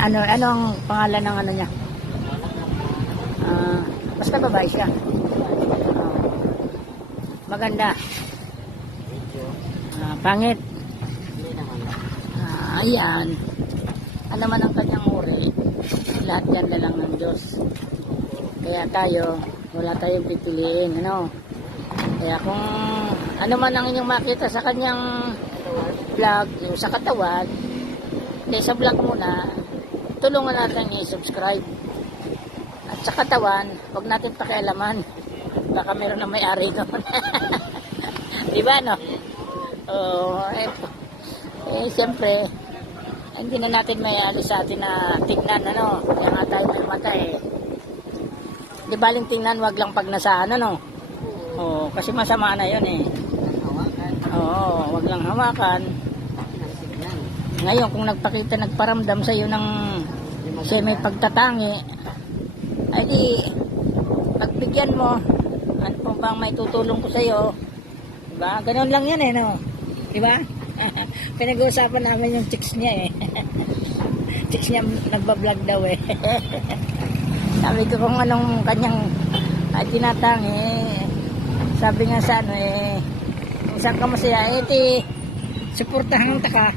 Anong pangalan ng ano niya? Basta babae siya. Maganda. Pangit. Ayan. Ano man ang kanyang uri, lahat yan na lang ng Diyos. Kaya tayo, wala tayong pipiliin, ano. Kaya kung ano man ang inyong makita sa kanyang vlog, yung sa katawan, sa vlog muna, tulungan natin i-subscribe. At sa katawan, huwag natin pakialaman. Baka meron na may-ari doon. Diba, no? Siyempre, hindi na natin may alis sa atin na tingnan, ano? Kaya nga tayo may mata, eh. Di baling tingnan, wag lang pag nasaan, ano? Kasi masama na yun, eh. Wag lang hawakan. Ngayon, kung nagparamdam sa iyo ng siya may pagtatangi, ay di, pagbigyan mo, ano pong bang may tutulong ko sa iyo, diba? Ganun lang yan, eh, no? Diba? Pinag-uusapan namin yung chicks niya, eh. Chicks niya nagbablog daw, eh. Sabi ko kung anong kanyang tinatangi, sabi nga sa ano, eh, isang ka masaya, eh, suportahan ka.